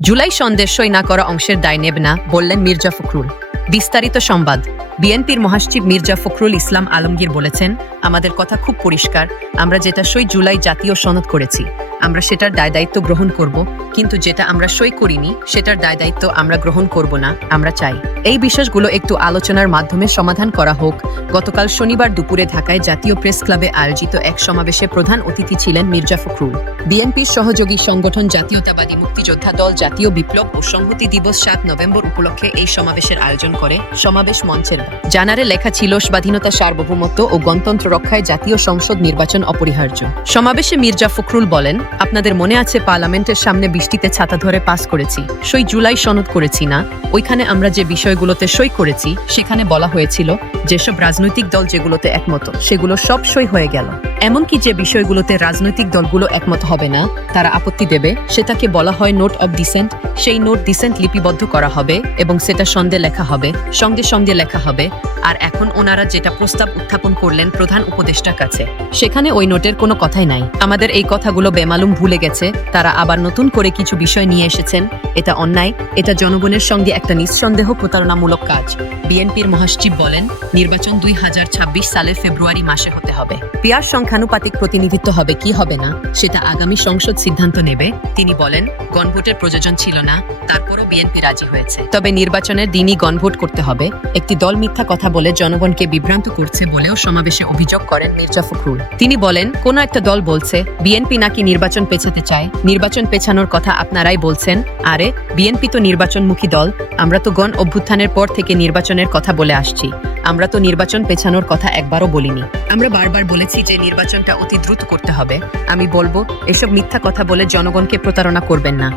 জুলাই সন্দেশ সই না করা অংশের দায় নেব না, বললেন মির্জা ফখরুল। বিস্তারিত সংবাদ। বিএনপির মহাসচিব মির্জা ফখরুল ইসলাম আলমগীর বলেছেন, আমাদের কথা খুব পরিষ্কার, আমরা যেটা সই জুলাই জাতীয় সনদ করেছি, আমরা সেটার দায় দায়িত্ব গ্রহণ করব, কিন্তু যেটা আমরা সই করিনি, সেটার দায় দায়িত্ব আমরা গ্রহণ করব না, আমরা চাই। এই বিষয়গুলো একটু আলোচনার মাধ্যমে সমাধান করা হোক। গতকাল শনিবার দুপুরে ঢাকায় জাতীয় প্রেস ক্লাবে আয়োজিত এক সমাবেশে প্রধান অতিথি ছিলেন মির্জা ফখরুল। বিএনপির সহযোগী সংগঠন জাতীয়তাবাদী মুক্তিযোদ্ধা দল জাতীয় বিপ্লব ও সংহতি দিবস সাত নভেম্বর উপলক্ষে এই সমাবেশের আয়োজন করে সমাবেশ মঞ্চের। জানারে লেখা ছিল, স্বাধীনতা সার্বভৌমত্ব ও গণতন্ত্র রক্ষায় জাতীয় সংসদ নির্বাচন অপরিহার্য। সমাবেশে মির্জা ফখরুল বলেন, আপনাদের মনে আছে, পার্লামেন্টের সামনে বৃষ্টিতে ছাতা ধরে পাস করেছি। সই জুলাই সনদ করেছি না। ওইখানে আমরা যে বিষয়গুলোতে সই করেছি, সেখানে বলা হয়েছিল, যেসব রাজনৈতিক দল যেগুলোতে একমত, সেগুলো সব সই হয়ে গেল। এমনকি যে বিষয়গুলোতে রাজনৈতিক দলগুলো একমত হবে না, তারা আপত্তি দেবে, সেটাকে বলা হয় নোট অব ডিসেন্ট। সেই নোট ডিসেন্ট লিপিবদ্ধ করা হবে এবং সেটা সন্ধে লেখা হবে, সঙ্গে সঙ্গে লেখা হবে আর এখন ওনারা যেটা প্রস্তাব উত্থাপন করলেন প্রধান উপদেষ্টার কাছে, সেখানে ওই নোটের কোনো কথাই নাই। আমাদের এই কথাগুলো বেমালুম ভুলে গেছে, তারা আবার নতুন করে কিছু বিষয় নিয়ে এসেছেন, এটা অন্যায়, এটা জনগণের সঙ্গে একটা নিঃসন্দেহ প্রতারণামূলক কাজ। বিএনপির মহাসচিব বলেন, নির্বাচন দুই হাজার ছাব্বিশ সালের ফেব্রুয়ারি মাসে হতে হবে। পিয়ার সংখ্যানুপাতিক প্রতিনিধিত্ব হবে, কি হবে না, সেটা আগামী সংসদ সিদ্ধান্ত নেবে, তিনি বলেন, গণভোটের প্রয়োজন ছিল না, তারপরও বিএনপি রাজি হয়েছে। তবে নির্বাচনের দিনই গণভোট করতে হবে, একটি দল মিথ্যা কথা বলে জনগণকে বিভ্রান্ত করছে বলেও সমাবেশে অভিযোগ করেন মির্জা ফখরুল। তিনি বলেন, কোন একটা দল বলছে, বিএনপি নাকি নির্বাচন পেছাতে চায়। নির্বাচন পেছানোর কথা আপনারাই বলছেন। আরে, বিএনপি তো নির্বাচনমুখী দল। আমরা তো গণ অভ্যুত্থানের পর থেকে নির্বাচনের কথা বলে আসছি। আমরা তো নির্বাচন পেছানোর কথা একবারও বলিনি। আমরা বারবার বলেছি যে নির্বাচনটা অতি দ্রুত করতে হবে। আমি বলব, এসব মিথ্যা কথা বলে জনগণকে প্রতারণা করবেন না।